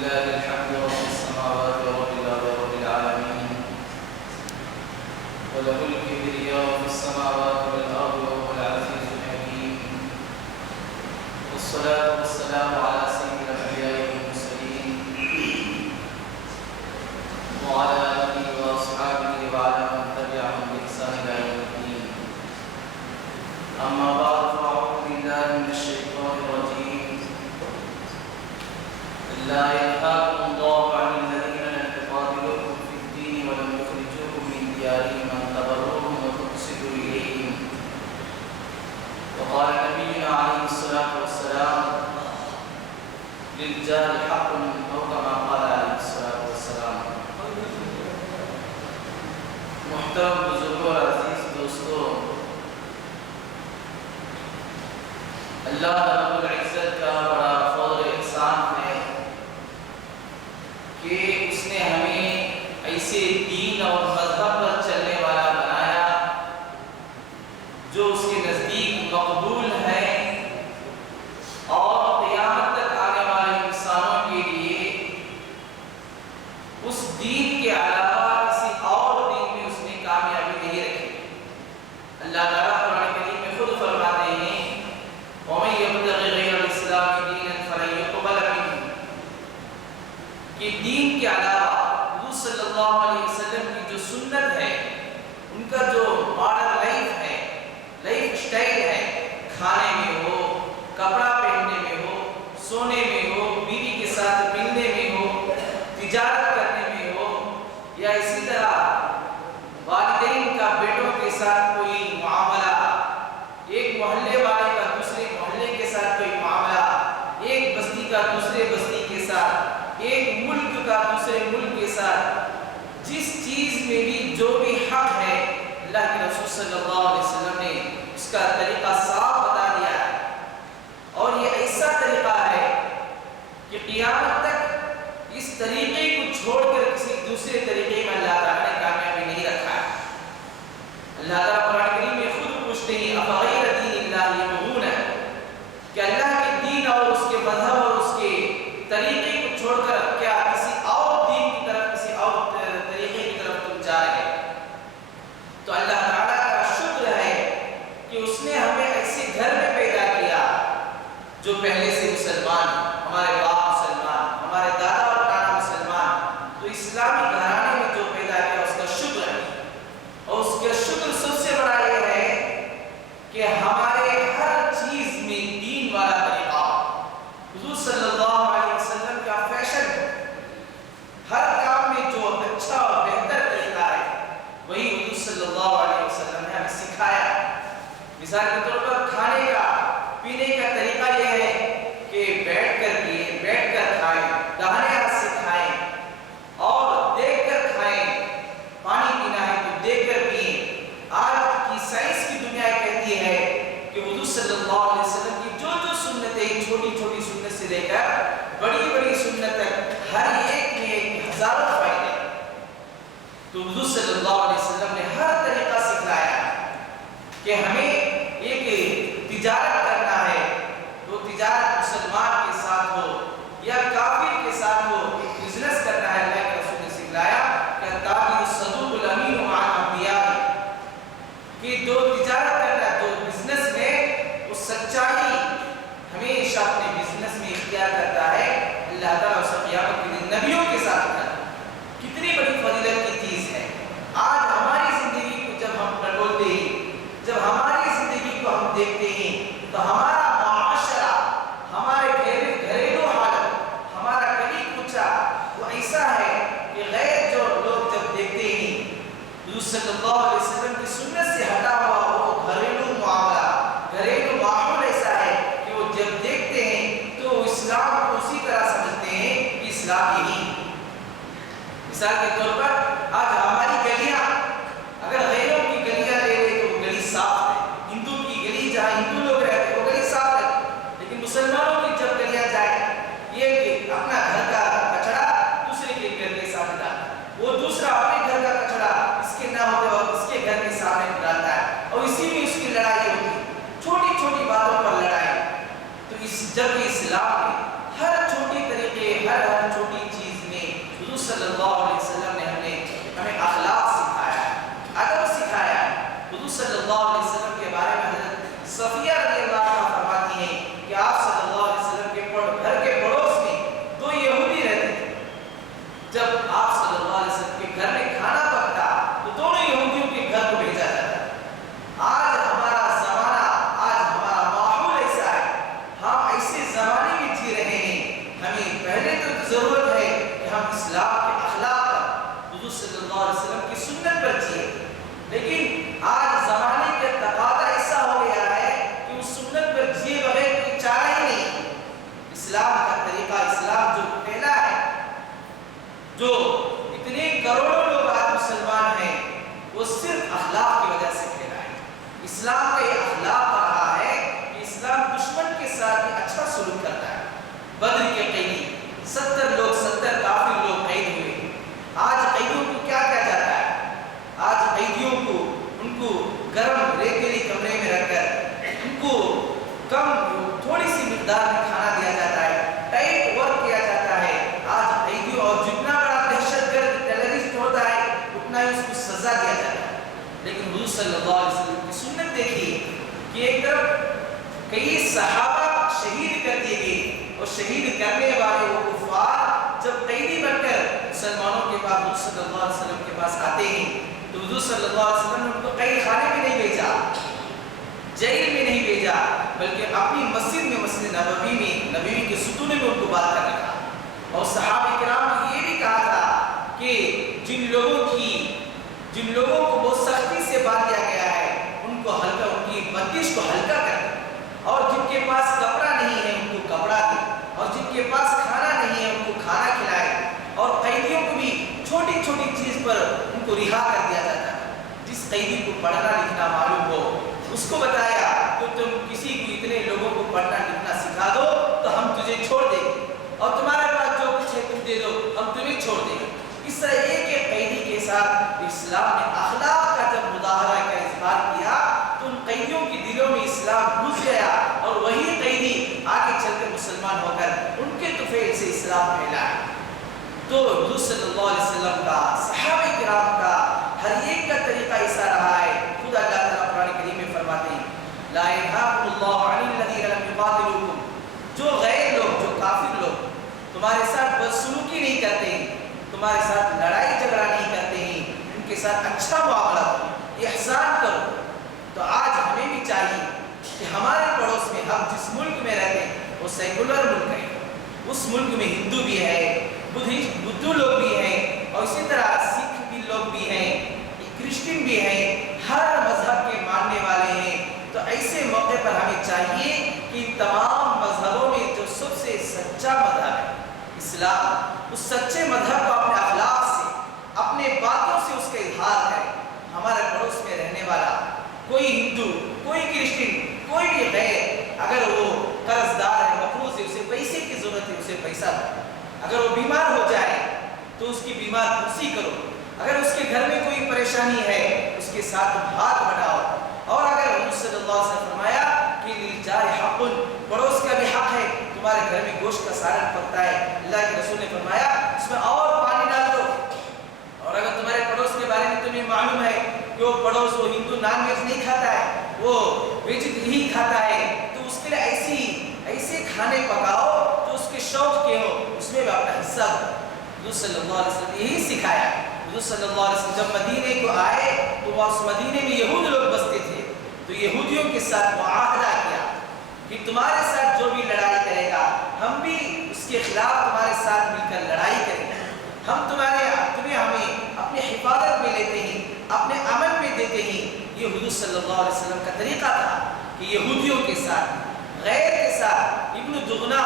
لله الحمد رب السماوات ورب الأرض رب العالمين وله الكبرياء في السماوات والأرض وهو العزيز الحكيم والصلاة والسلام على سيد الأنبياء والمرسلين وعلى آله وأصحابه وعلى من تبعهم بإحسان إلى يوم الدين. أما بعد فأعوذ بالله من الشيطان الرجيم. لا ينهاكم الله عن الذين لم يقاتلوكم في الدين ولم يخرجوكم من ديارهم أن تبروهم وتقسطوا إليهم. وقال نبينا عليه الصلاة والسلام: للجار حق، أو كما قال عليه الصلاة والسلام. محترم بزرگوں اور عزیز دوستوں، اللہ رب العزت کا بڑا فضل و احسان ہے کہ اس نے ہمیں ایسے دین اور مذہب پر چلنے والا بنایا جو اس کے نزدیک مقبول ہے اور قیامت تک آنے والے انسانوں کے لیے اس دین کے علاوہ کسی اور دین میں اس نے کامیابی نہیں رکھی. اللہ تعالیٰ قرآن کریم میں خود فرماتے ہیں: وَمَن يَبْتَغِ غَيْرَ الْإِسْلَامِ دِينًا فَلَن يُقْبَلَ مِنْهُ، کہ دین کے علاوہ حضور صلی اللہ علیہ وسلم کی جو سنت ہے، ان کا جو ماڈرن لائف ہے، لائف سٹائل ہے، کھانے میں ہو، کپڑا پہننے میں ہو، سونے میں ہو، بیوی کے ساتھ ملنے میں ہو، تجارت کرنے میں ہو، یا اسی طرح والدین کا بیٹوں کے ساتھ کوئی معاملہ، ایک محلے والے کا دوسرے محلے کے ساتھ کوئی معاملہ، ایک بستی کا دوسرے بستی کے ساتھ، ایک ملک کا دوسرے ملک کے ساتھ، جس چیز میں بھی جو بھی حق ہے، اللہ کے رسول صلی اللہ علیہ وسلم نے اس کا طریقہ صاف بتا دیا ہے. اور یہ ایسا طریقہ ہے کہ قیامت تک اس طریقے کو چھوڑ کر کسی دوسرے طریقے میں اللہ تعالیٰ نے کامیابی نہیں رکھا ہے. اللہ تعالیٰ قرآن کریم میں خود پوچھتے ہیں: افغیر دین اللہ یبغون، کہ اللہ کے دین اور اس کے مذہب اور اس کے طریقے کو چھوڑ کر کیا کسی اور دین کی طرف، کسی اور طریقے کی طرف تم جا رہے ہیں؟ تو اللہ تعالیٰ کا شکر ہے کہ اس نے ہمیں ایسے گھر میں پیدا کیا جو پہلے سے مسلمان، ہمارے باپ مسلمان، ہمارے دادا اور نانا مسلمان، تو اسلامی گھرانے میں جو پیدا کیا اس کا شکر ہے. اور اس کا شکر سب سے بڑا یہ ہے کہ ہمارے ہر چیز میں دین والا طریقہ، حضور صلی اللہ علیہ وسلم کا فیشن، ہر کام میں جو اچھا اور بہتر طریقہ ہے وہی حضور صلی اللہ علیہ وسلم نے ہمیں سکھایا. مثال کے طور پر کھانے کا، پینے کا طریقہ یہ ہے کہ بیٹھ کر پیئے، بیٹھ کر کھائیں، داہنے ہاتھ سے کھائیں اور دیکھ کر کھائیں. پانی پینا ہے تو دیکھ کر پئیں. آج کی سائنس کی دنیا کہتی ہے کہ حضور صلی اللہ علیہ وسلم کی جو جو سنتیں، چھوٹی چھوٹی سنت سے لے کر بڑی بڑی سنت تک، ہر ایک میں ہزاروں فائدے. تو حضور صلی اللہ علیہ وسلم نے ہر طریقہ سکھلایا کہ ہمیں ایک تجارت کرنا ہے تو تجارت مسلمان کے ساتھ ہو یا کافر کے ساتھ ہو، ایک بزنس کرنا ہے. اللہ کے رسول نے سکھلایا کہ تاجر الصدوق الامین مع الانبیاء، کہ جو تجارت کرنا ہے، جو بزنس میں وہ سچائی ہمیشہ اپنے بزنس میں اختیار کرتا ہے، اللہ تعالیٰ اسے قیامت کے دن نبیوں کے ساتھ کرتا ہے. کتنی بڑی فضیلت کی چیز ہے. آج ہماری زندگی کو جب ہم ٹٹولتے ہیں، جب ہماری زندگی کو ہم دیکھتے ہیں، تو ہمارا معاشرہ، ہمارے گھریلو حالت، ہمارا گلی کوچہ وہ ایسا ہے کہ غیر جو لوگ جب دیکھتے ہیں حضور صلی اللہ علیہ وسلم کی سنت سے ہٹا ہوا وہ گھریلو معاملہ، گھریلو ماحول ایسا ہے کہ وہ جب دیکھتے ہیں تو اسلام کو اسی طرح سمجھتے ہیں کہ اسلام یہی. مثال کے طور پر آج ہماری گلیاں، اگر غیروں کی گلیاں لے لیں تو وہ گلی صاف ہے. ہندو کی گلی جہاں ہندو لوگ رہتے ہیں وہ گلی صاف ہے، لیکن مسلمانوں کی جب گلیاں جائیں، یہ کہ اپنا گھر کا کچڑا دوسرے کے گھر کے سامنے ڈالتا ہے، وہ دوسرا اپنے گھر کا کچڑا اس کے نہ ہوتے وقت اس کے گھر کے سامنے ڈالتا ہے، اور اسی میں اس کی لڑائی ہوتی ہے، چھوٹی چھوٹی باتوں پر لڑائی. تو جب اسلام میں ہر چھوٹی طریقے، ہر چھوٹی ضرورت ہے کہ ہم اسلام کے اخلاق پر، حضور صلی اللہ علیہ وسلم کی سنت پر جیے. لیکن آج زمانے کا تقاضا ایسا ہو گیا ہے کہ اس سنت پر جیے بغیر کوئی چارہ ہی نہیں. اسلام کا طریقہ، اسلام جو پھیلا ہے، جو اتنے کروڑوں لوگ آج مسلمان ہیں، وہ صرف اخلاق کی وجہ سے پھیلا ہے. اسلام کا یہ اخلاق رہا ہے کہ اسلام دشمن کے ساتھ بھی اچھا سلوک کرتا ہے. بدر کے قیدی 70 کافر لوگ قید ہوئے. آج قیدیوں کو کیا کیا جاتا ہے؟ آج قیدیوں کو ان کو گرم ریتیلے کمرے میں رکھ کر ان کو تھوڑی سی مقدار میں کھانا دیا جاتا ہے، ٹائٹ ورک کیا جاتا ہے. آج قیدیوں، اور جتنا بڑا دہشت گرد ٹیررسٹ ہوتا ہے اتنا ہی اس کو سزا دیا جاتا ہے. لیکن حضور صلی اللہ علیہ وسلم کی سنت دیکھیے کہ ایک طرف کئی صحابہ شہید کر دیے گئے، اور شہید کرنے والے وہ کفار جب قیدی بن کر مسلمانوں کے پاس، حضور صلی اللہ علیہ وسلم کے پاس آتے ہیں تو حضور صلی اللہ علیہ وسلم نے ان کو قید خانے میں نہیں بھیجا، جیل میں نہیں بھیجا، بلکہ اپنی مسجد میں، مسجد نبوی میں، نبوی کے ستونے میں ان کو بات کر رکھا. اور صحابہ کرام نے یہ بھی کہا تھا کہ جن لوگوں کو بہت سختی سے باندھ دیا گیا ہے ان کو ہلکا، ان کی بندش کو ہلکا کر دیں، اور جن کے پاس کپڑا نہیں ہے ان کو کپڑا دیں، اور جن کے پاس کھانا نہیں ہے ان کو کھانا کھلائے. اور قیدیوں کو بھی چھوٹی چھوٹی چیز پر ان کو رہا کر دیا جاتا ہے. جس قیدی کو پڑھنا لکھنا معلوم ہو اس کو بتایا کہ تم کسی کو اتنے لوگوں کو پڑھنا لکھنا سکھا دو تو ہم تجھے چھوڑ دیں گے، اور تمہارے پاس جو کچھ ہے تم دے دو، ہم تمہیں چھوڑ دیں گے. اس طرح ایک ایک قیدی کے ساتھ اسلام نے اخلاق کا جب مظاہرہ کا اظہار کیا تو ان قیدیوں کے دلوں میں اسلام گھس گیا، اور وہی قیدی آگے چل کر مسلمان ہو کر ان کے طفیل سے اسلام پھیلا ہے. تو حضور صلی اللہ علیہ وسلم کا، صحابہ کرام کا ہر ایک کا طریقہ ایسا رہا ہے. خود اللہ تعالیٰ قرآن کریم میں فرماتے ہیں لا ينهاكم الله عن الذين لم يقاتلوكم، جو غیر لوگ، جو کافر لوگ تمہارے ساتھ بدسلوکی نہیں کرتے ہیں، تمہارے ساتھ لڑائی جھگڑا نہیں کرتے ہیں، ان کے ساتھ اچھا معاملہ کرو، احسان کرو. تو آج ہمیں بھی چاہیے کہ ہمارے پڑوس میں، ہم جس ملک میں رہتے ہیں وہ سیکولر ملک ہے، اس ملک میں ہندو بھی ہے، بدھو لوگ بھی ہیں، اور اسی طرح سکھ بھی لوگ بھی ہیں، کرسچن بھی ہیں، ہر مذہب کے ماننے والے ہیں. تو ایسے موقع پر ہمیں چاہیے کہ تمام مذہبوں میں جو سب سے سچا مذہب ہے اسلام، اس سچے مذہب کو اپنے اخلاق سے، اپنے باتوں سے اس کا اظہار کریں. ہمارے پڑوس میں رہنے والا کوئی ہندو، کوئی کرسچن، کوئی بھی غیر، اگر وہ قرض دار ہے، مقروض ہے، اسے پیسے کی ضرورت ہے، اسے پیسہ دو. اگر وہ بیمار ہو جائے تو اس کی بیمار پرسی کرو. اگر اس کے گھر میں کوئی پریشانی ہے اس کے ساتھ ہاتھ بٹاؤ. اور اگر حضور صلی اللہ علیہ وسلم فرمایا کہ للجار حق، پڑوس کا بھی حق ہے. تمہارے گھر میں گوشت کا سالن پکتا ہے، اللہ کے رسول نے فرمایا اس میں اور پانی ڈال دو. اور اگر تمہارے پڑوس کے بارے میں تمہیں معلوم ہے کہ وہ پڑوس، وہ ہندو نان ویج نہیں کھاتا ہے، وہ ویج ہی کھاتا ہے، تو اس کے لیے ایسے کھانے پکاؤ جو اس کے شوق کے ہو، اس میں بھی اپنا حصہ دو. حضور صلی اللہ علیہ وسلم یہی سکھایا. حضور صلی اللہ علیہ وسلم جب مدینے کو آئے تو وہاں اس مدینے میں یہود لوگ بستے تھے، تو یہودیوں کے ساتھ معاہدہ کیا کہ تمہارے ساتھ جو بھی لڑائی کرے گا ہم بھی اس کے خلاف تمہارے ساتھ مل کر لڑائی کریں گے. ہم تمہیں ہمیں اپنی حفاظت میں لیتے ہیں، اپنے امن میں دیتے ہیں. یہ حضور صلی اللہ علیہ وسلم کا طریقہ تھا کہ یہودیوں کے ساتھ، غیر کے ساتھ. ابن دغنا،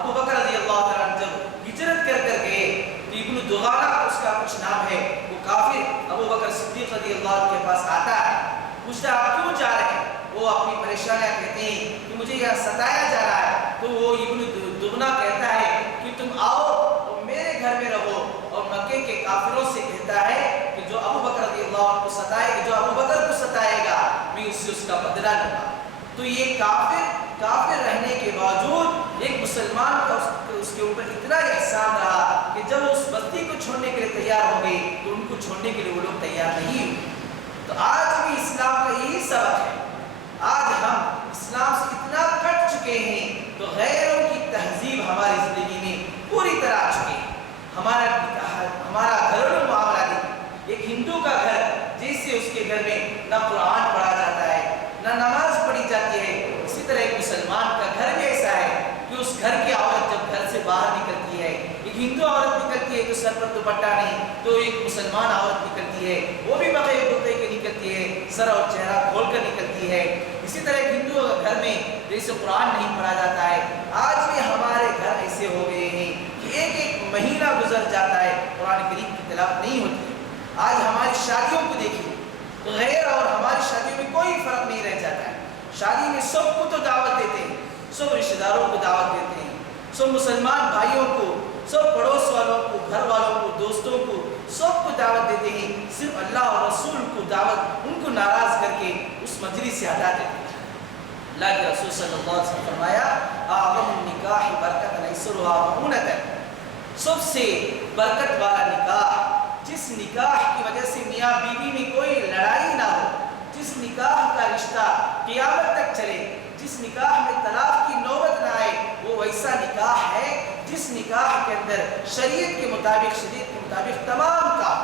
ابو بکر رضی اللہ تعالیٰ عنہ جب ہجرت کر گئے تو ابن دغنا اس کا کچھ نام ہے، وہ کافر ابو بکر صدیق رضی اللہ عنہ کے پاس آتا ہے، پوچھتا ہے آپ کیوں جا رہے ہیں؟ وہ اپنی پریشانیاں کہتے ہیں کہ مجھے یہاں ستایا جا رہا ہے. تو وہ ابن دغنا کہتا ہے کہ تم آؤ اور میرے گھر میں رہو. اور مکے کے کافروں سے کہتا ہے کہ جو ابو بکر رضی اللہ عنہ کو ستائے گا، جو ابو بکر کو ستائے گا، میں اس سے اس کا بدلہ لوں گا. تو یہ کافر رہنے کے باوجود ایک مسلمان کا اس کے اوپر اتنا احسان رہا کہ جب اس بستی کو چھوڑنے کے لیے تیار ہو گئی تو ان کو چھوڑنے کے لیے وہ لوگ تیار نہیں ہوئے. تو آج بھی اسلام کا یہی سبق ہے. آج ہم اسلام سے اتنا کٹ چکے ہیں تو غیروں کی تہذیب ہماری زندگی میں پوری طرح آ چکی ہے. ہمارا گھریلو معاملہ دیکھیں، ایک ہندو کا گھر جیسے اس کے گھر میں نہ قرآن پڑھا جاتا ہے نہ نماز پڑھی جاتی ہے، اسی طرح ایک مسلمان کا گھر بھی ایسا ہے کہ اس گھر کی عورت جب گھر سے باہر نکلتی ہے، ایک ہندو عورت نکلتی ہے تو سر پر دوپٹہ نہیں، تو ایک مسلمان عورت نکلتی ہے وہ بھی بغیر برقعے کے نکلتی ہے، سر اور چہرہ کھول کر نکلتی ہے۔ اسی طرح ایک ہندو گھر میں جیسے قرآن نہیں پڑھا جاتا ہے، آج بھی ہمارے گھر ایسے ہو گئے ہیں کہ ایک ایک مہینہ گزر جاتا ہے قرآن کریم کی تلاوت نہیں ہوتی۔ آج ہماری شادیوں کو دیکھیے تو غیر اور ہماری شادیوں میں کوئی فرق نہیں رہ جاتا ہے۔ شادی میں سب کو تو دعوت دیتے ہیں، سب رشتہ داروں کو دعوت دیتے ہیں، سب مسلمان بھائیوں کو، سب پڑوس والوں کو، گھر والوں کو، دوستوں کو، سب کو دعوت دیتے ہیں، صرف اللہ اور رسول کو دعوت ان کو ناراض کر کے اس مجلس سے ہٹا دیتے ہیں۔ اللہ کے رسول صلی اللہ علیہ وسلم فرمایا اعظم النکاح برکۃ ایسرها مؤونۃ، سب سے برکت والا نکاح جس نکاح کی وجہ سے میاں بیوی میں کوئی لڑائی نہ ہو، جس نکاح کا رشتہ قیامت تک چلے، جس نکاح میں طلاق کی نوبت نہ آئے، وہ ویسا نکاح ہے جس نکاح کے اندر شریعت کے مطابق تمام کام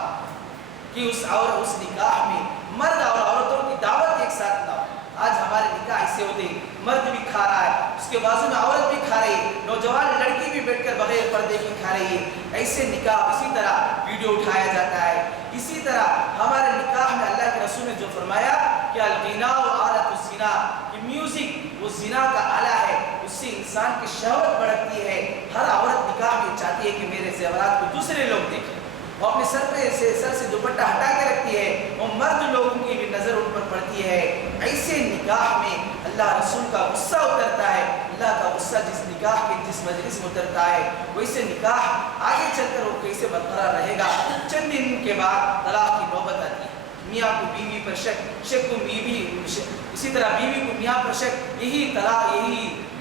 کہ اس نکاح میں مرد اور عورتوں کی دعوت ایک ساتھ نہ ہو۔ آج ہمارے نکاح ایسے ہوتے ہیں، مرد بھی کھا رہا ہے، اس کے بازو میں عورت بھی کھا رہی ہے، نوجوان لڑکی بھی بیٹھ کر بغیر پردے کی کھا رہی ہے۔ ایسے نکاح اسی طرح ویڈیو اٹھایا جاتا ہے۔ اسی طرح ہمارے نکاح میں اللہ کے رسول نے جو فرمایا کہ الغناء آلۃ الزنا، کہ میوزک وہ زنا کا آلہ ہے، اس سے انسان کی شہوت بڑھتی ہے۔ ہر عورت نکاح میں چاہتی ہے کہ میرے زیورات کو دوسرے لوگ دیکھیں، وہ اپنے سر سے دوپٹہ ہٹا کے رکھتی ہے، وہ مرد لوگوں کی بھی نظر ان پر پڑتی ہے۔ ایسے نکاح میں اللہ رسول کا غصہ اترتا ہے، اللہ کا غصہ جس نکاح کے جس مجلس میں اترتا ہے ویسے نکاح آگے چل کر وہ کیسے برقرار رہے گا۔ چند دن کے بعد طلاق کی نوبت آتی ہے، میاں کو بیوی پر شک، شک کو بیوی، اسی طرح بیوی کو میاں پر شک، یہی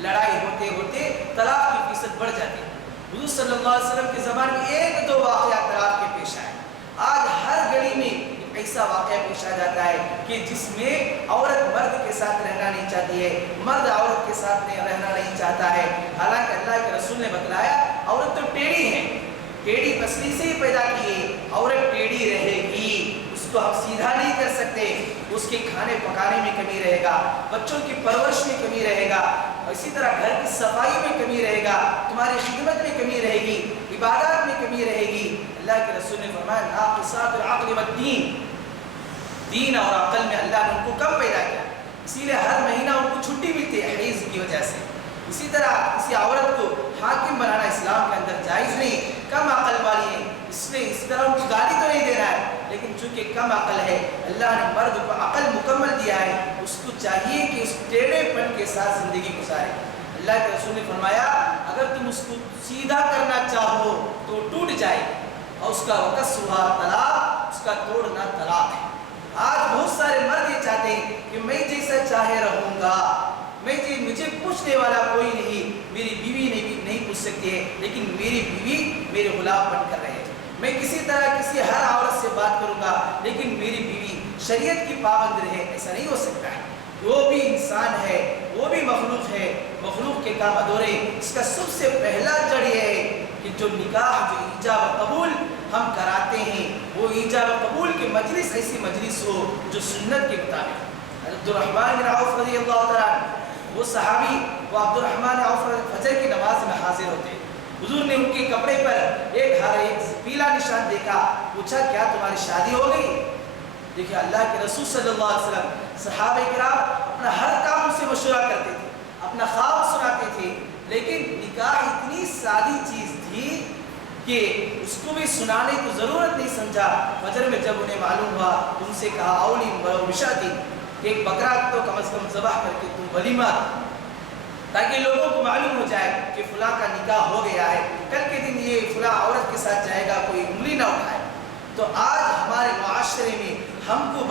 لڑائی ہوتے ہوتے طلاق کی فیصد بڑھ جاتی ہے۔ حضور صلی اللہ علیہ وسلم کے زمانے میں ایک دو واقعات طلاق کے پیش آئے، آج ہر گلی میں ایسا واقعہ پیش آ جاتا ہے کہ جس میں عورت مرد کے ساتھ رہنا نہیں چاہتی ہے، مرد عورت کے ساتھ رہنا نہیں چاہتا ہے۔ حالانکہ اللہ کے رسول نے بتلایا عورت تو ٹیڑھی ہے، ٹیڑھی پسلی سے ہی پیدا کی ہے، عورت ٹیڑھی رہے گی، اس کو ہم سیدھا نہیں کر سکتے، اس کے کھانے پکانے میں کمی رہے گا، بچوں کی پرورش میں کمی رہے گا، اسی طرح گھر کی صفائی میں کمی رہے گا، تمہاری خدمت میں کمی رہے گی، عبادات میں کمی رہے گی۔ اللہ کے رسول نے فرمایا ناقصات العقل والدین، دین اور عقل میں اللہ نے ان کو کم پیدا کیا، اسی لیے ہر مہینہ ان کو چھٹی ملتی ہے حیض کی وجہ سے۔ اسی طرح کسی عورت کو حاکم بنانا اسلام کے اندر جائز نہیں، کم عقل والی ہے، اس نے اس طرح ان کو گالی تو نہیں دینا ہے، لیکن چونکہ کم عقل ہے اللہ نے مرد کو عقل مکمل دیا ہے، اس کو چاہیے کہ اس ٹیڑھے پن کے ساتھ زندگی گزارے۔ اللہ کے رسول نے فرمایا اگر تم اس کو سیدھا کرنا چاہو تو ٹوٹ جائے، اور اس کا وکسرھا طلاق، اس کا توڑنا طلاق ہے۔ آج بہت سارے مرد یہ چاہتے ہیں کہ میں جیسا چاہے رہوں گا، مجھے پوچھنے والا کوئی نہیں، میری بیوی نہیں پوچھ سکتی ہے، لیکن میری بیوی میرے غلام بن کر رہے، میں کسی طرح کسی ہر عورت سے بات کروں گا لیکن میری بیوی شریعت کی پابند رہے، ایسا نہیں ہو سکتا ہے۔ وہ بھی انسان ہے، وہ بھی مخلوق ہے، مخلوق کے کام ادھورے۔ اس کا سب سے پہلا جڑ یہ ہے کہ جو نکاح، جو ایجاب و قبول ہم کراتے ہیں، وہ ایجاب و قبول کی مجلس ایسی مجلس ہو جو سنت کے مطابق۔ عبد الرحمن بن عوف رضی اللہ تعالیٰ عنہ، وہ صحابی، وہ عبد الرحمن عوف فجر کی نماز میں حاضر ہوتے، حضور نے ان کے کپڑے پر ایک پیلا نشان دیکھا، پوچھا کیا تمہاری شادی ہو گئی؟ دیکھیں اللہ کے رسول صلی اللہ علیہ وسلم، صحابہ کرام اپنا ہر کام سے مشورہ کرتے تھے، اپنا خواب سناتے تھے، لیکن نکاح اتنی سادی چیز تھی کہ اس کو بھی سنانے کی ضرورت نہیں سمجھا۔ فجر میں جب انہیں معلوم ہوا ان سے کہا اولی ولو بشاۃ، ایک بکرا تو کم از کم ذبح کر کے تم ولیمہ، تاکہ لوگوں کو معلوم ہو جائے کہ فلاں کا نکاح ہو گیا ہے، کل کے دن یہ فلاں عورت کے ساتھ جائے گا، کوئی انگلی نہ اٹھائے۔ تو آج ہمارے معاشرے میں ہم کو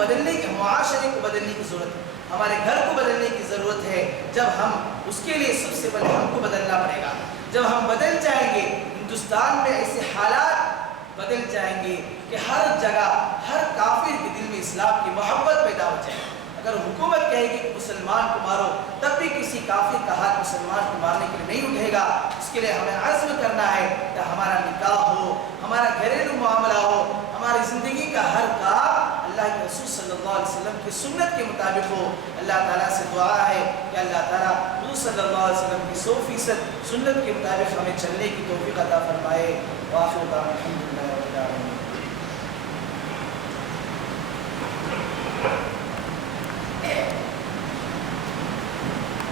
معاشرے کو بدلنے کی ضرورت ہے، ہمارے گھر کو بدلنے کی ضرورت ہے۔ جب ہم اس کے لیے سب سے پہلے ہم کو بدلنا پڑے گا۔ جب ہم بدل جائیں گے، ہندوستان میں ایسے حالات بدل جائیں گے کہ ہر جگہ ہر کافر کے دل میں اسلام کی محبت پیدا ہو جائے۔ اگر حکومت کہے گی کہ مسلمان کو مارو، تب بھی کسی کافر کا ہاتھ مسلمان کو مارنے کے لیے نہیں اٹھے گا۔ اس کے لیے ہمیں عزم کرنا ہے کہ ہمارا نکاح ہو، ہمارا گھریلو معاملہ ہو، ہماری زندگی کا ہر کام اللہ کے رسول صلی اللہ علیہ وسلم کی سنت کے مطابق ہو۔ اللہ تعالیٰ سے دعا ہے کہ اللہ تعالیٰ حضور صلی اللہ علیہ وسلم کی 100% سنت کے مطابق ہمیں چلنے کی توفیق عطا فرمائے۔ واخر دعوانا الحمد